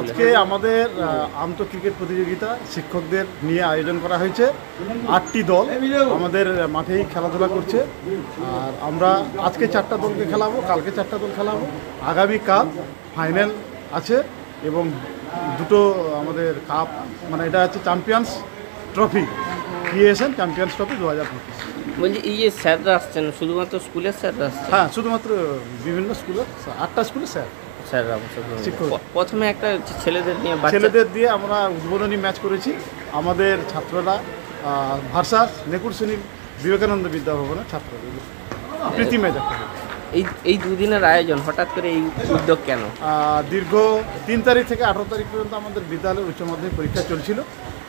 আজকে আমাদের আন্ত ক্রিকেট প্রতিযোগিতা শিক্ষকদের নিয়ে আয়োজন করা হয়েছে। 8টি দল আমাদের মাঠেই খেলাধুলা করছে। আর আমরা আজকে 4টা দলকে খেলাবো, কালকে 4টা দল খেলাবো। আগামীকাল ফাইনাল আছে এবং দুটো আমাদের কাপ, মানে এটা হচ্ছে champions trophy, PSN champions trophy 2025। বলছি এই যে স্যাররা আসছেন শুধুমাত্র স্কুলের স্যাররা আসছেন? হ্যাঁ, শুধুমাত্র বিভিন্ন স্কুলের 8টা স্কুলের স্যাররা শিক্ষক। প্রথমে একটা ছেলেদের দিয়ে আমরা উদ্বোধনী ম্যাচ করেছি। আমাদের ছাত্ররা ভার্সাস নেকুর শ্রেণী বিবেকানন্দ বিদ্যাভবনের ছাত্রদের প্রীতি ম্যাচ একটা। এই দুদিনের আয়োজন, হঠাৎ করে এই উদ্যোগ কেন? দীর্ঘ 3 তারিখ থেকে 18 তারিখ পর্যন্ত আমাদের বিদ্যালয়ের উচ্চ মাধ্যমিক পরীক্ষা চলছিল।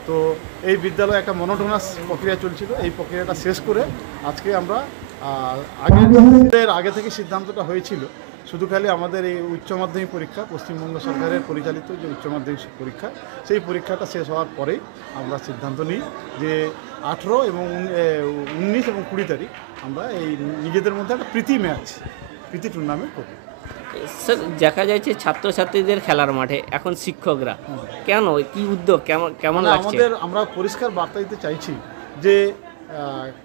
তো এই বিদ্যালয়ে একটা মনোটোনাস প্রক্রিয়া চলছিল। এই প্রক্রিয়াটা শেষ করে আজকে আমরা আগে থেকে সিদ্ধান্তটা হয়েছিল শুধু খালি আমাদের এই উচ্চ মাধ্যমিক পরীক্ষা, পশ্চিমবঙ্গ সরকারের পরিচালিত যে উচ্চ মাধ্যমিক পরীক্ষা, সেই পরীক্ষাটা শেষ হওয়ার পরেই আমরা সিদ্ধান্ত নিই যে 18 এবং 19 এবং 20 তারিখ আমরা এই নিজেদের মধ্যে একটা প্রীতি টুর্নামেন্ট করব। স্যার, দেখা যাচ্ছে ছাত্রছাত্রীদের খেলার মাঠে এখন শিক্ষকরা, কেন কি উদ্যোগ, কেমন লাগছে? আমরা পরিষ্কার বার্তা দিতে চাইছি যে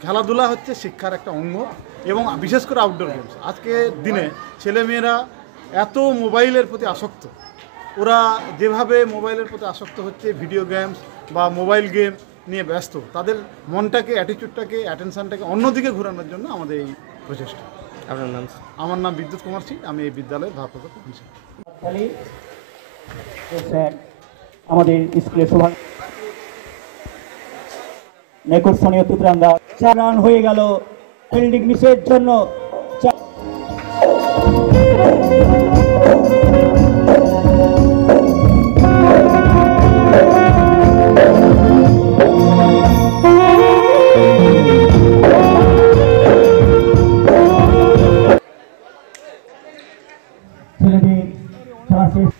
খেলাধুলা হচ্ছে শিক্ষার একটা অঙ্গ এবং বিশেষ করে আউটডোর গেমস। আজকের দিনে ছেলেমেয়েরা এত মোবাইলের প্রতি আসক্ত, ওরা যেভাবে মোবাইলের প্রতি আসক্ত হচ্ছে, ভিডিও গেমস বা মোবাইল গেম নিয়ে ব্যস্ত, তাদের মনটাকে, অ্যাটিটিউডটাকে, অ্যাটেনশনটাকে অন্যদিকে ঘোরানোর জন্য আমাদের এই প্রচেষ্টা। আপনার নাম? আমার নাম বিদ্যুৎ কুমার সিং, আমি এই বিদ্যালয়ের ভারপ্রাপ্ত প্রিন্সিপাল। আমাদের স্কুলের সভা নেকুর স্থানীয় তুতরাঙ্গা 4 রান হয়ে গেল ফিল্ডিং মিসের জন্য। ছেলেদের খেলা শেষ।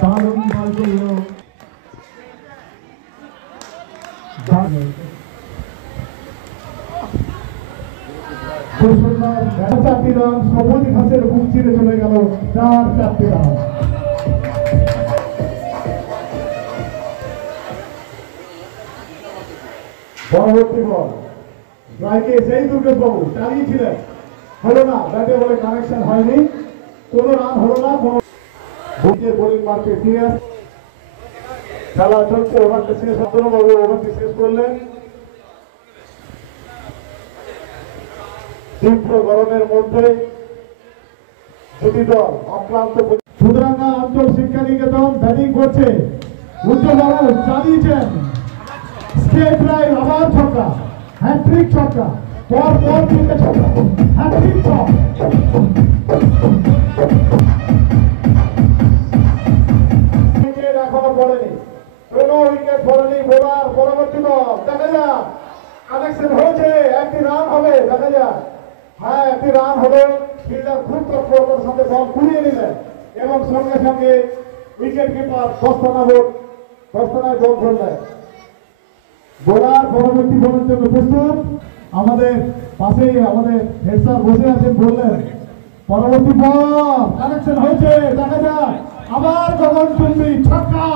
দারুণ বল করল চারটি রান, সবুজ ঘাসের বুক চিরে চলে গেল 4 রান। পরবর্তী বল রাইকে সেই দুর্গেশ বাবু চালিয়েছিলেন, হলো না, ব্যাটে বলে কানেকশন হয়নি, কোনো রান হলো না। বুকের বোলিং মারতে সিরিয়াস, খেলা চলছে, ওভারটা শেষ, বাবু ওভারটি শেষ করলেন। তীব্র গরমের মধ্যে দুটি দল অক্লান্ত। সুতরাঙ্গা অঞ্চল শিক্ষা নিকেতন ব্যাটিং করছে, উজ্জ্বলবাবু চালিয়েছেন, স্টেট ড্রাইভ, আবার ছক্কা, হ্যাট্রিক ছক্কা, পর 3টে ছক্কা, হ্যাট্রিক ছক। এখনো পড়েনি, কোনো উইকেট পড়েনি। বোলার পরবর্তী বল, দেখা যাক কানেকশন হয়েছে, 1টি রান হবে, দেখা যাক। হ্যাঁ, 1টি রান হবে। ফিল্ডার খুব তৎপরতার সাথে বল কুড়িয়ে নিলেন এবং সঙ্গে সঙ্গে উইকেট কিপার দস্তানায় বল ধরলেন। বোলার পরবর্তী বলের জন্য প্রস্তুত। আমাদের পাশেই আমাদের হেড স্যার বসে আছেন, বললেন পরবর্তী বল, কানেকশন হয়েছে, দেখা যায়। আবার গগনচুম্বী ছক্কা,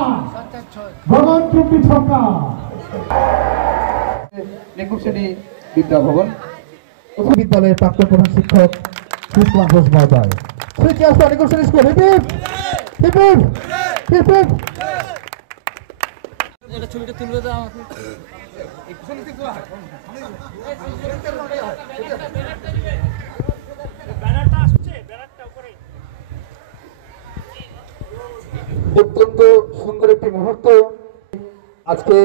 গগনচুম্বী ছক্কা। নেকুর শ্রেণী বিদ্যাভবন বিদ্যালয়ের প্রাক্তন প্রধান শিক্ষক সুকুমার ঘোষ মহোদয়। ছবিটা তুলবে তো আমাকে। অত্যন্ত সুন্দর একটি মুহূর্ত আজকে